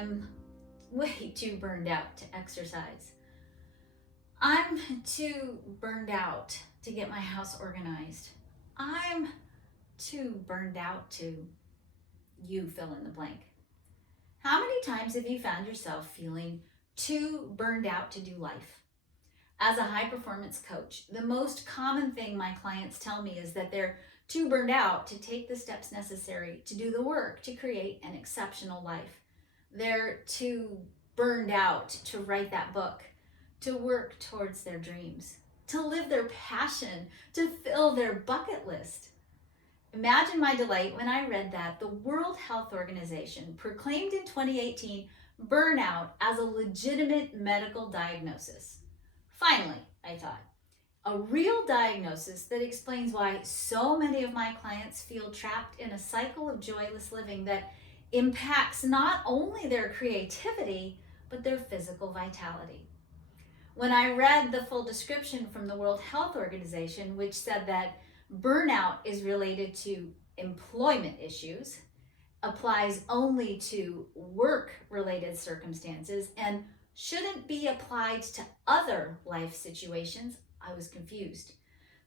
I'm way too burned out to exercise. I'm too burned out to get my house organized. I'm too burned out to, you fill in the blank. How many times have you found yourself feeling too burned out to do life? As a high performance coach, the most common thing my clients tell me is that they're too burned out to take the steps necessary to do the work to create an exceptional life. They're too burned out to write that book, to work towards their dreams, to live their passion, to fill their bucket list. Imagine my delight when I read that the World Health Organization proclaimed in 2018 burnout as a legitimate medical diagnosis. Finally, I thought, a real diagnosis that explains why so many of my clients feel trapped in a cycle of joyless living that impacts not only their creativity, but their physical vitality. When I read the full description from the World Health Organization, which said that burnout is related to employment issues, applies only to work-related circumstances, and shouldn't be applied to other life situations, I was confused.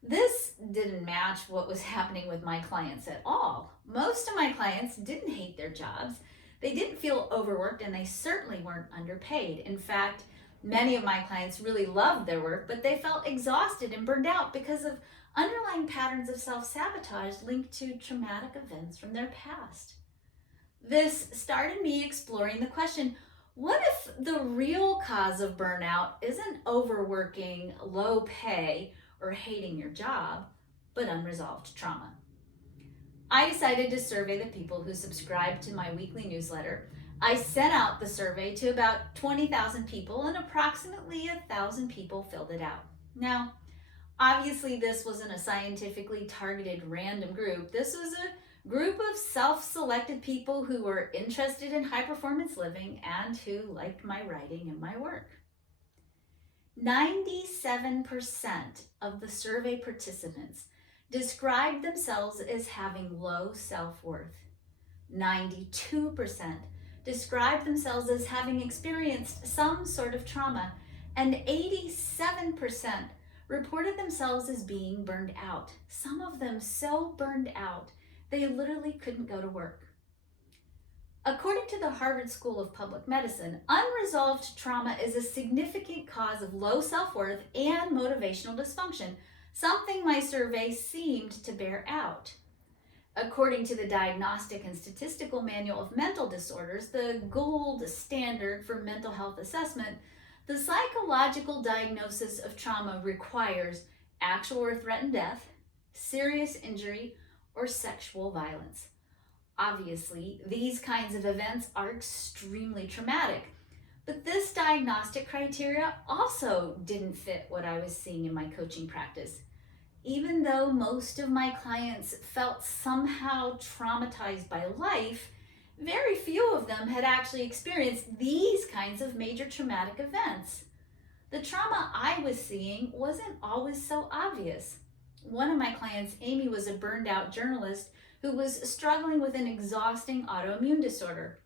This didn't match what was happening with my clients at all. Most of my clients didn't hate their jobs. They didn't feel overworked, and they certainly weren't underpaid. In fact, many of my clients really loved their work, but they felt exhausted and burned out because of underlying patterns of self-sabotage linked to traumatic events from their past. This started me exploring the question, what if the real cause of burnout isn't overworking, low pay, or hating your job, but unresolved trauma? I decided to survey the people who subscribed to my weekly newsletter. I sent out the survey to about 20,000 people, and approximately 1,000 people filled it out. Now, obviously, this wasn't a scientifically targeted random group. This was a group of self-selected people who were interested in high-performance living and who liked my writing and my work. 97% of the survey participants described themselves as having low self-worth. 92% described themselves as having experienced some sort of trauma, and 87% reported themselves as being burned out. Some of them so burned out, they literally couldn't go to work. According to the Harvard School of Public Medicine, unresolved trauma is a significant cause of low self-worth and motivational dysfunction, something my survey seemed to bear out. According to the Diagnostic and Statistical Manual of Mental Disorders, the gold standard for mental health assessment, the psychological diagnosis of trauma requires actual or threatened death, serious injury, or sexual violence. Obviously, these kinds of events are extremely traumatic, but this diagnostic criteria also didn't fit what I was seeing in my coaching practice. Even though most of my clients felt somehow traumatized by life, very few of them had actually experienced these kinds of major traumatic events. The trauma I was seeing wasn't always so obvious. One of my clients, Amy, was a burned out journalist who was struggling with an exhausting autoimmune disorder.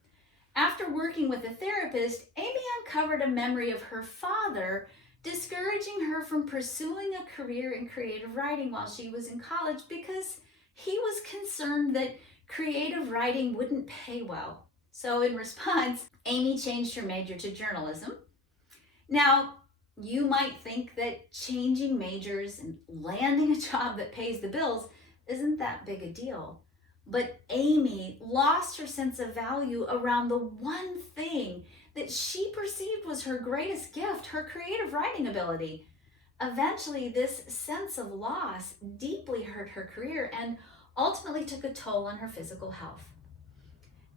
After working with a therapist, Amy uncovered a memory of her father discouraging her from pursuing a career in creative writing while she was in college because he was concerned that creative writing wouldn't pay well. So in response, Amy changed her major to journalism. Now, you might think that changing majors and landing a job that pays the bills isn't that big a deal. But Amy lost her sense of value around the one thing that she perceived was her greatest gift, her creative writing ability. Eventually, this sense of loss deeply hurt her career and ultimately took a toll on her physical health.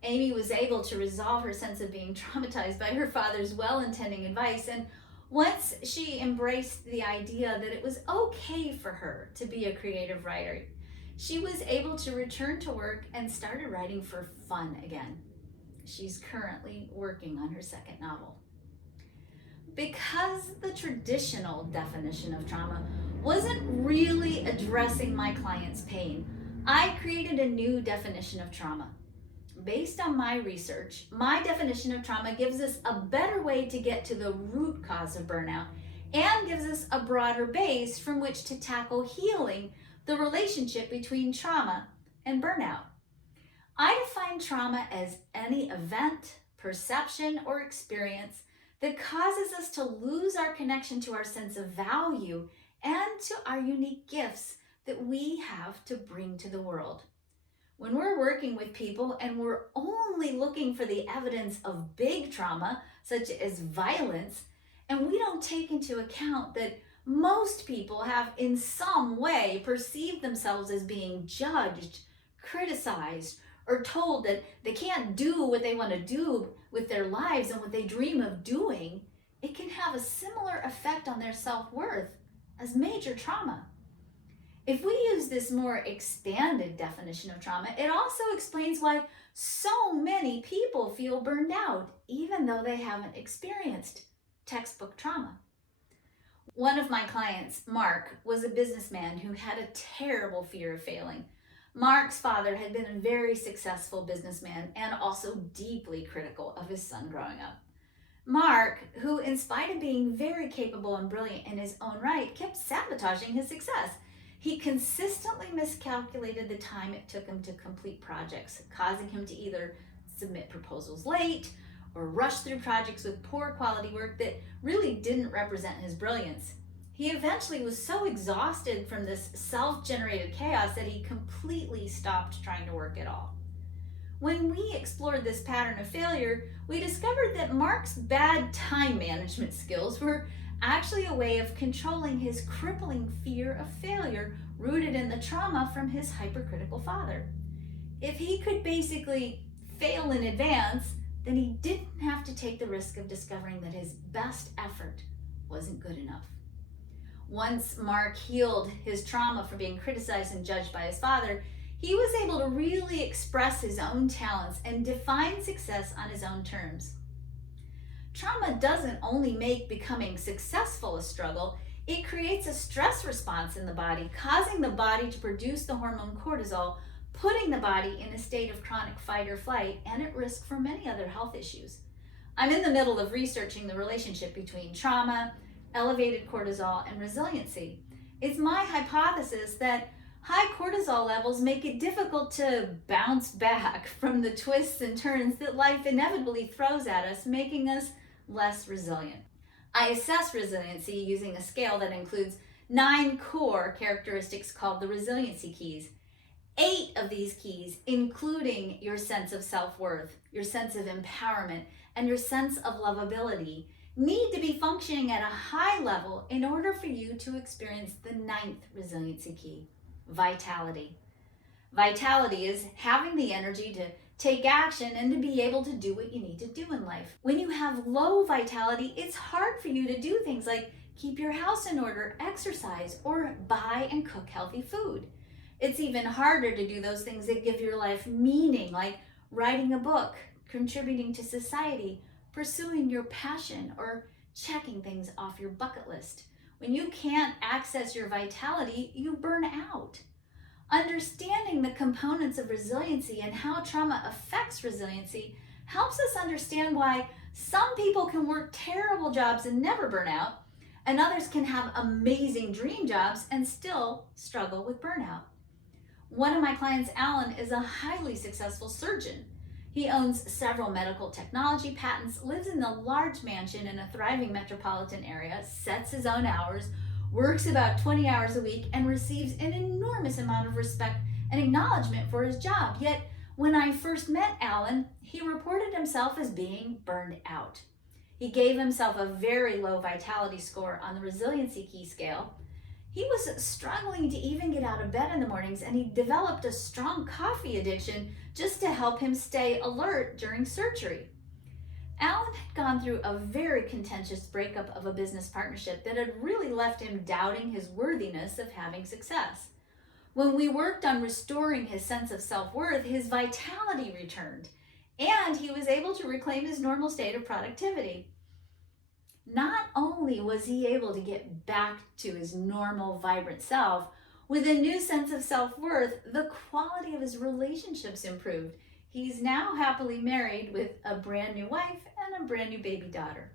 Amy was able to resolve her sense of being traumatized by her father's well-intending advice, and once she embraced the idea that it was okay for her to be a creative writer, she was able to return to work and started writing for fun again. She's currently working on her second novel. Because the traditional definition of trauma wasn't really addressing my client's pain, I created a new definition of trauma. Based on my research, my definition of trauma gives us a better way to get to the root cause of burnout and gives us a broader base from which to tackle healing the relationship between trauma and burnout. I define trauma as any event, perception, or experience that causes us to lose our connection to our sense of value and to our unique gifts that we have to bring to the world. When we're working with people and we're only looking for the evidence of big trauma, such as violence, and we don't take into account that most people have in some way perceived themselves as being judged, criticized, or told that they can't do what they want to do with their lives and what they dream of doing, it can have a similar effect on their self-worth as major trauma. If we use this more expanded definition of trauma, it also explains why so many people feel burned out, even though they haven't experienced textbook trauma. One of my clients, Mark, was a businessman who had a terrible fear of failing. Mark's father had been a very successful businessman and also deeply critical of his son growing up. Mark, who in spite of being very capable and brilliant in his own right, kept sabotaging his success. He consistently miscalculated the time it took him to complete projects, causing him to either submit proposals late or rush through projects with poor quality work that really didn't represent his brilliance. He eventually was so exhausted from this self-generated chaos that he completely stopped trying to work at all. When we explored this pattern of failure, we discovered that Mark's bad time management skills were actually a way of controlling his crippling fear of failure rooted in the trauma from his hypercritical father. If he could basically fail in advance, then he didn't have to take the risk of discovering that his best effort wasn't good enough. Once Mark healed his trauma from being criticized and judged by his father, he was able to really express his own talents and define success on his own terms. Trauma doesn't only make becoming successful a struggle, it creates a stress response in the body, causing the body to produce the hormone cortisol, putting the body in a state of chronic fight or flight and at risk for many other health issues. I'm in the middle of researching the relationship between trauma, elevated cortisol, and resiliency. It's my hypothesis that high cortisol levels make it difficult to bounce back from the twists and turns that life inevitably throws at us, making us less resilient. I assess resiliency using a scale that includes 9 core characteristics called the resiliency keys. 8 of these keys, including your sense of self-worth, your sense of empowerment, and your sense of lovability, need to be functioning at a high level in order for you to experience the 9th resiliency key, vitality. Vitality is having the energy to take action and to be able to do what you need to do in life. When you have low vitality, it's hard for you to do things like keep your house in order, exercise, or buy and cook healthy food. It's even harder to do those things that give your life meaning, like writing a book, contributing to society, pursuing your passion, or checking things off your bucket list. When you can't access your vitality, you burn out. Understanding the components of resiliency and how trauma affects resiliency helps us understand why some people can work terrible jobs and never burn out, and others can have amazing dream jobs and still struggle with burnout. One of my clients, Alan, is a highly successful surgeon. He owns several medical technology patents, lives in a large mansion in a thriving metropolitan area, sets his own hours, works about 20 hours a week, and receives an enormous amount of respect and acknowledgement for his job. Yet, when I first met Alan, he reported himself as being burned out. He gave himself a very low vitality score on the resiliency key scale. He was struggling to even get out of bed in the mornings, and he developed a strong coffee addiction just to help him stay alert during surgery. Alan had gone through a very contentious breakup of a business partnership that had really left him doubting his worthiness of having success. When we worked on restoring his sense of self-worth, his vitality returned, and he was able to reclaim his normal state of productivity. Not only was he able to get back to his normal, vibrant self, with a new sense of self-worth, the quality of his relationships improved. He's now happily married with a brand new wife and a brand new baby daughter.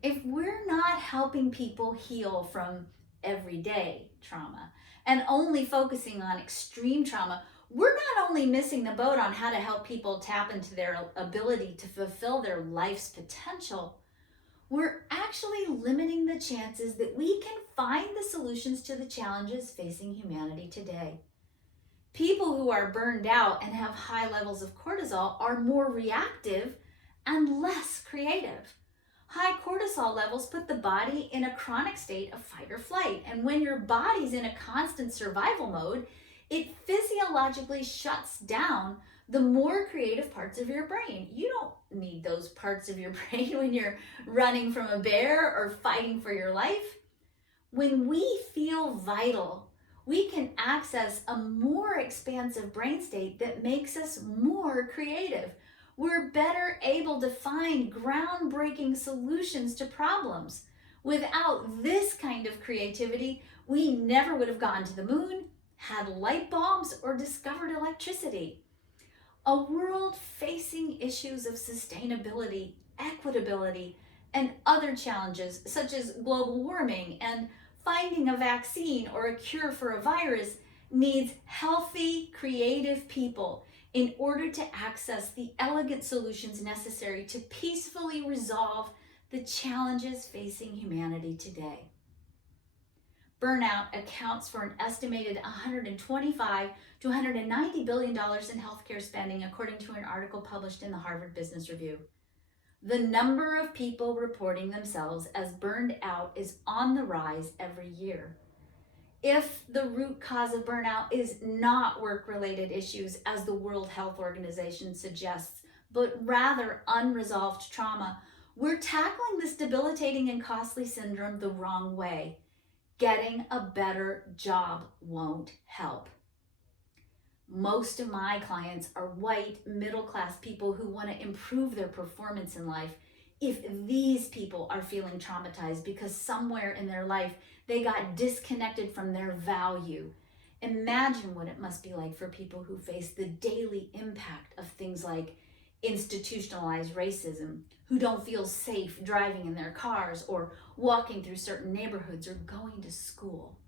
If we're not helping people heal from everyday trauma and only focusing on extreme trauma, we're not only missing the boat on how to help people tap into their ability to fulfill their life's potential, we're actually limiting the chances that we can find the solutions to the challenges facing humanity today. People who are burned out and have high levels of cortisol are more reactive and less creative. High cortisol levels put the body in a chronic state of fight or flight. And when your body's in a constant survival mode, it physiologically shuts down the more creative parts of your brain. You don't need those parts of your brain when you're running from a bear or fighting for your life. When we feel vital, we can access a more expansive brain state that makes us more creative. We're better able to find groundbreaking solutions to problems. Without this kind of creativity, we never would have gone to the moon, had light bulbs, or discovered electricity. A world facing issues of sustainability, equitability, and other challenges such as global warming and finding a vaccine or a cure for a virus needs healthy, creative people in order to access the elegant solutions necessary to peacefully resolve the challenges facing humanity today. Burnout accounts for an estimated $125 to $190 billion in healthcare spending, according to an article published in the Harvard Business Review. The number of people reporting themselves as burned out is on the rise every year. If the root cause of burnout is not work-related issues, as the World Health Organization suggests, but rather unresolved trauma, we're tackling this debilitating and costly syndrome the wrong way. Getting a better job won't help. Most of my clients are white, middle-class people who want to improve their performance in life. If these people are feeling traumatized because somewhere in their life they got disconnected from their value, imagine what it must be like for people who face the daily impact of things like institutionalized racism, who don't feel safe driving in their cars or walking through certain neighborhoods or going to school.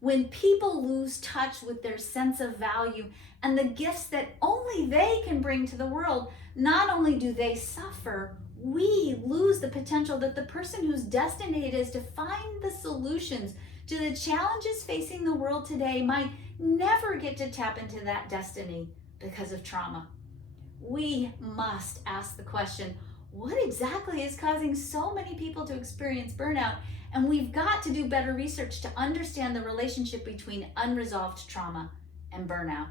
When people lose touch with their sense of value and the gifts that only they can bring to the world, not only do they suffer, we lose the potential that the person whose destiny it is to find the solutions to the challenges facing the world today might never get to tap into that destiny because of trauma. We must ask the question, what exactly is causing so many people to experience burnout? And we've got to do better research to understand the relationship between unresolved trauma and burnout.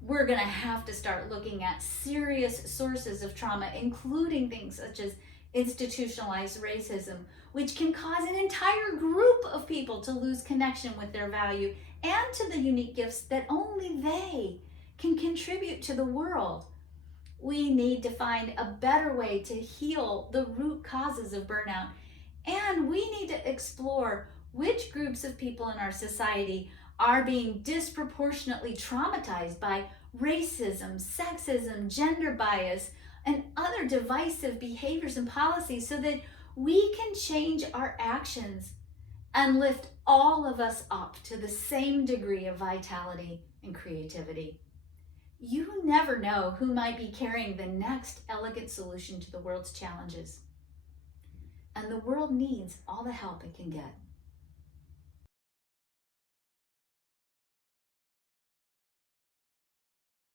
We're going to have to start looking at serious sources of trauma, including things such as institutionalized racism, which can cause an entire group of people to lose connection with their value and to the unique gifts that only they can contribute to the world. We need to find a better way to heal the root causes of burnout. And we need to explore which groups of people in our society are being disproportionately traumatized by racism, sexism, gender bias, and other divisive behaviors and policies so that we can change our actions and lift all of us up to the same degree of vitality and creativity. You never know who might be carrying the next elegant solution to the world's challenges. And the world needs all the help it can get.